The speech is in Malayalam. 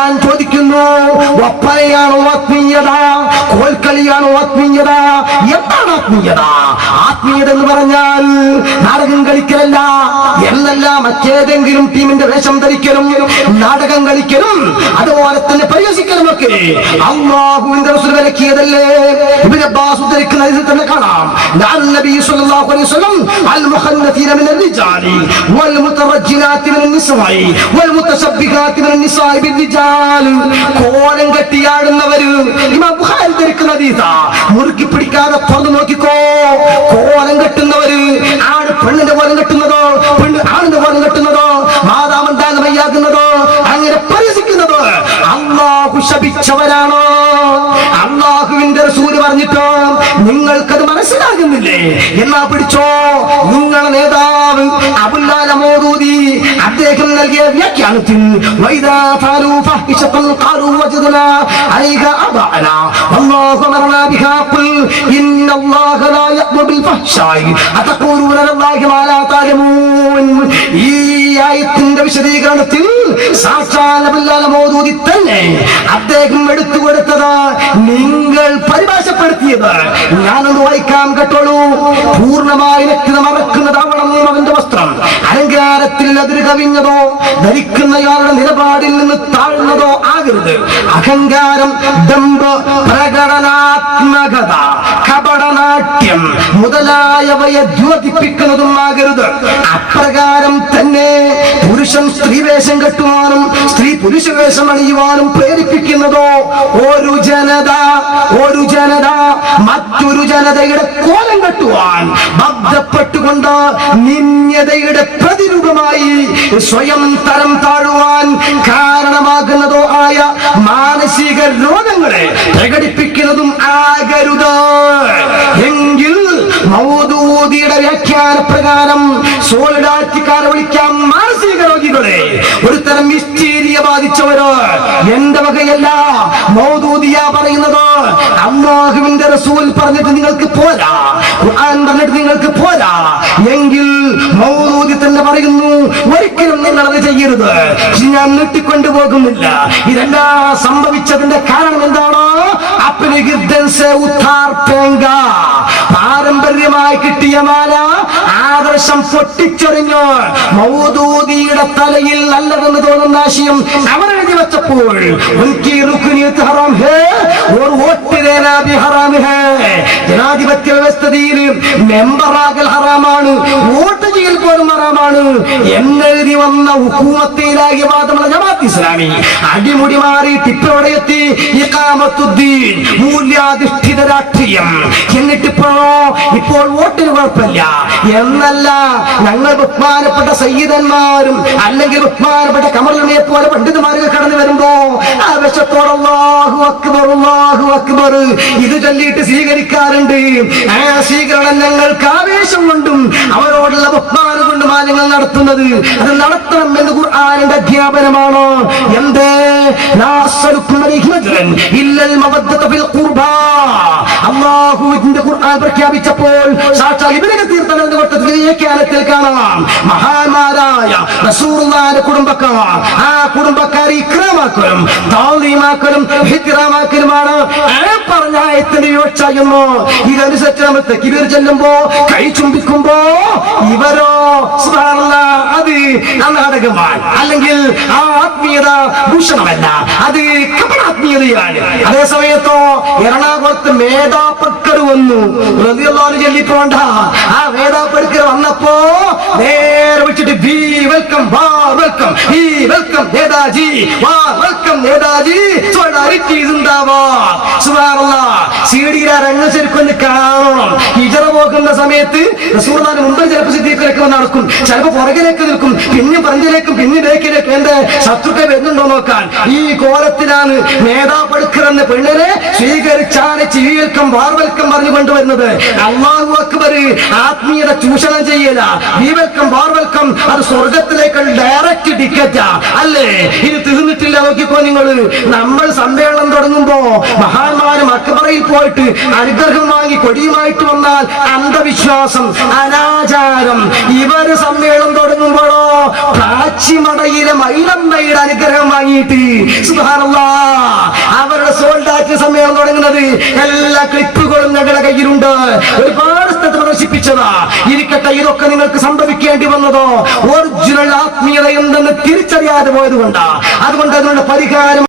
ഞാൻ ചോദിക്കുന്നു, ഒപ്പനയാണോ ആത്മീയത, കോൽക്കളിയാണോ ആത്മീയത, എന്താണ് ആത്മീയത? ആത്മീയത എന്ന് പറഞ്ഞാൽ നാടകം കളിക്കലല്ല എന്നല്ല, മറ്റേതെങ്കിലും ടീമിന്റെ വേഷം ധരിക്കലും നാടകം കളിക്കലും അതുപോലെ തന്നെ പരിഹസിക്കലും ഒക്കെ അല്ലാഹുവിന്റെ റസൂൽ വിലക്കിയതല്ലേ? ഇബ്നു അബ്ബാസ് ഉദ്ധരിക്കുന്ന ഹദീസിൽ തന്നെ കാണാം, നബി സല്ലല്ലാഹു അലൈഹി വസല്ലം അൽ മുഖന്നതീന മിനൽ റിജാലി വൽ മുതറജ്ജിലാത്തി മിനൻ നിസാഇ വൽ മുതശബ്ബിഹാത്തി മിനൻ നിസാഇ ബിൽ റിജാൽ. കോലം കെട്ടിയാടുന്നവര്, ഇമാം ബുഖാരി ഉദ്ധരിക്കുന്ന ഹദീസാ, മുറുക്കി പിടിക്കാതെ തുറന്നു നോക്കിക്കോ. കോലം കെട്ടുന്നവര്, ആണ് പെണ്ണിന്റെ കോലം കെട്ടുന്നതോ, പെണ്ണ് ആണിന്റെ കോലം കെട്ടുന്നതോ, മാതാമന്താന്ന് വയ്യാകുന്നതോ, അങ്ങനെ പരിഹസിക്കുന്നതോ അല്ലാഹു ശപിച്ചവരാണോ? അല്ലാഹുവിന്റെ റസൂൽ പറഞ്ഞിട്ടോ നിങ്ങൾക്കത് മനസ്സിലാകുന്നില്ലേ? എന്നാ പിടിച്ചോ, നിങ്ങളുടെ നേതാവ് അബുൽ അല മൗദൂദി അദ്ദേഹം നൽകിയ വ്യാഖ്യാനത്തിൽ വൈദാ ഫഅലൂ ഫഹിശതൻ ഖാലൂ വജദനാ അലൈഹാ അബഅനാ വല്ലാഹു അമറനാ ബിഹാ ഖുൽ ഇന്നല്ലാഹ ലാ യഅ്മുറു ബിൽ ഫഹ്ശാഇ അതഖൂലൂന അലല്ലാഹി മാ ലാ തഅലമൂൻ. ഈ ആയത്തിന്റെ വിശദീകരണത്തിൽ സാക്ഷാൽ അബുൽ അല മൗദൂദി തന്നെ അദ്ദേഹം എടുത്തു കൊടുത്തത് നിങ്ങൾ പരിഭാഷപ്പെടുത്തിയത്. ഞാനൊന്ന് വായിക്കാം കേട്ടോളൂ. പൂർണ്ണമായി വ്യക്തത മറക്കുന്നതാവണം അവന്റെ വസ്ത്രം. അലങ്കാരത്തിൽ അതിര് കവിഞ്ഞതോ ധരിക്കുന്നയാളുടെ നിലപാടിൽ നിന്ന് താഴ്ന്നതോ ആകരുത്. അഹങ്കാരം, ദമ്പ്, പ്രകടനാത്മകത, കപടനാട്യം മുതലായവയെ ദ്യോതിപ്പിക്കുന്നതും ആകരുത്. അപ്രകാരം തന്നെ പുരുഷൻ സ്ത്രീവേഷം കെട്ടുവാനും സ്ത്രീ പുരുഷവേഷം അണിയുവാനും പ്രേരിപ്പിക്കുന്നതോ ഒരു ജനത മറ്റൊരു ജനതയുടെ കോലം കെട്ടുവാൻ ബന്ധപ്പെട്ടുകൊണ്ട് നിന്യതയുടെ പ്രതിരൂപമായി സ്വയം തരം താഴുവാൻ കാരണമാകുന്നതോ ആയ മാനസിക രോഗങ്ങളെ പ്രകടിപ്പിക്കുന്നതും ആകരുത്. എങ്കിൽ മൗദൂദിയുടെ വ്യാഖ്യാന പ്രകാരം സോളിഡാരിറ്റിക്കാരെ വിളിക്കാം മാനസിക രോഗികളെ, ഒരു തരം മിസ്റ്റീരിയ ബാധിച്ചവര്. എന്റെ വകയല്ല, മൗദൂദിയ പറയുന്നത്. അല്ലാഹുവിന്റെ റസൂൽ പറഞ്ഞിട്ട് നിങ്ങൾക്ക് പോരാ, ഖുർആൻ പറഞ്ഞിട്ട് നിങ്ങൾക്ക് പോരാ എങ്കിൽ മൗദൂദി തന്നെ പറയുന്നു ഒരിക്കലും നിങ്ങൾ അത് ചെയ്യരുത്. ഞാൻ നീട്ടിക്കൊണ്ടു പോകുന്നില്ല. ഇതെല്ലാം സംഭവിച്ചതിന്റെ കാരണം എന്താണോ? പാരമ്പര്യമായി കിട്ടിയ മാല ആദർശം പൊട്ടിച്ചെറിഞ്ഞ് മൗദൂദിയുടെ തലയിൽ നല്ലതെന്ന് തോന്നുന്ന ആശയം അവരെഴുതി വെച്ചപ്പോൾ ജനാധിപത്യ വ്യവസ്ഥയിൽ മെമ്പറാകൽ ഹറാമാണ്, വോട്ട് ചെയ്യൽ പോലും ഹറാമാണ് എന്നെഴുതി വന്ന ഹുകൂമത്തിലാകിയ വാദമുള്ള ജമാഅത്ത് ഇസ്ലാമി അടിമുടി മാറി ടിപ്പോടെ എത്തി ഇഖാമത്തുദ്ദീൻ, മൂല്യാധിഷ്ഠിത രാഷ്ട്രീയം. ഇപ്പോൾ വോട്ടിന് കുഴപ്പമില്ല എന്നല്ല, ഞങ്ങൾ ബഹുമാനപ്പെട്ട സയ്യിദന്മാരും അല്ലെങ്കിൽ ബഹുമാനപ്പെട്ട കമറുനെ പോലെ പണ്ഡിതന്മാർക്ക് കടന്നു വരുമ്പോ ആവേശത്തോടെ അല്ലാഹു അക്ബർ അല്ലാഹു അക്ബർ ഇത് ചൊല്ലിയിട്ട് സ്വീകരിക്കാറുണ്ട്. ആ സ്വീകരണം ഞങ്ങൾക്ക് ആവേശം കൊണ്ടും അവരോടുള്ള ബഹുമാനം കൊണ്ടും ഞങ്ങൾ നടത്തുന്നത്. അത് നടത്തണം എന്ന് ഖുർആനിന്റെ അധ്യാപനമാണ്. എന്തേ അല്ലാഹുവിന്റെ ഖുർആൻ പ്രഖ്യാപിച്ചപ്പോൾ സാക്ഷാൽ ഇബ്നു കസീർ തന്റെ വ്യാഖ്യാനത്തിൽ കാണാം, മഹാന്മാരായ റസൂലുള്ളാഹിന്റെ കുടുംബക്കാർ, ആ കുടുംബക്കാർ ഇക്റാമാക്കലും തൗലീമാക്കലും ഇഹ്തിറാമാക്കലുമാണ് ആ പറഞ്ഞ ആയത്തിന്റെ യോച്ചായുന്നു. ഇതനുസരിച്ച് നമ്മൾ തക്ബീർ ചൊല്ലുമ്പോ കൈ ചുംബിക്കുമ്പോ ഇവരോ സുബ്ഹാനല്ലാഹ് അത് നാടകമാണ്, അല്ലെങ്കിൽ ആ ആത്മീയത ഭൂഷണമല്ല, അത് കപടാത്മീയതയാണ്. അതേ സമയത്തോ എറണാകുളത്ത് മേധാപക്കർ വന്നു റളിയല്ലാഹു ചൊല്ലിപ്പോണ്ട. ആ മേധാപക്കർ വന്നപ്പോ നേരെ വിളിച്ചിട്ട് വി വെൽക്കം വാ വെൽക്കം, ഈ വെൽക്കം നേതാജി, വാ വെൽക്കം നേതാജി, സോളിഡാരിറ്റി സിന്ദാബാദ്. സുബ്ഹാനല്ലാഹ്, സീഡിയുടെ രംഗം ശരിക്കൊന്ന് കാണണം. ഹിജറ പോകുന്ന സമയത്ത് റസൂലുള്ളാഹിന്റെ മുമ്പിൽ ചിലപ്പോൾ സിദ്ദീഖിലേക്ക് വന്ന് നടക്കും, ചിലപ്പോൾ പുറകിലേക്ക് നിൽക്കും, പിന്നെ ഫ്രണ്ടിലേക്കും പിന്നെ ബേക്കിലേക്കും. എന്റെ ശത്രുക്കൾ വരുന്നുണ്ടോ നോക്കാൻ. ഈ കോലത്തിലാണ് മേധാപടുക്കർ എന്ന പെണ്ണിനെ സ്വീകരിച്ചാണ് ചീവൽക്കം വാർവൽക്കം പറഞ്ഞു കൊണ്ടുവരുന്നത്. അല്ലാഹു അക്ബർ ആത്മീയത ചൂഷണം ചെയ്യല. വീവൽക്കം വാർവൽക്കം അത് സ്വർഗത്തിലേക്കുള്ള ഡയറക്റ്റ് ടിക്കറ്റാ അല്ലേ? ഇത് തീർന്നിട്ടില്ല, നോക്കിക്കോ. നിങ്ങൾ. നമ്മൾ സമ്മേളനം തുടങ്ങുമ്പോ മഹാന്മാര് മക്ബറയിൽ പോയിട്ട് അനുഗ്രഹം വാങ്ങി കൊടിയുമായിട്ട് വന്നാൽ അന്ധവിശ്വാസം, അനാചാരം. ഇവര് സമ്മേളനം തുടങ്ങുമ്പോഴോ പ്രാച്ചിമടയിലെ മൈലമ്മയുടെ അനുഗ്രഹം വാങ്ങിയിട്ട് സുബ്ഹാനല്ലാഹ് അവരുടെ സോൾഡാറ്റ് സമ്മേളനം തുടങ്ങുന്നത് എല്ലാ ക്ലിപ്പുകളും ഞങ്ങളുടെ കയ്യിലുണ്ട്. ഒരുപാട് സ്ഥലത്ത് പ്രദർശിപ്പിച്ചതാ. ഇരിക്കട്ടെ, ഇതൊക്കെ നിങ്ങൾക്ക് സംഭവിക്കേണ്ടി വന്നതോ ഒറിജിനൽ ആത്മീയത എന്തെന്ന് തിരിച്ചറിയാതെ പോയതുകൊണ്ടാ. അതുകൊണ്ട് അതിനുള്ള പരിഹാരം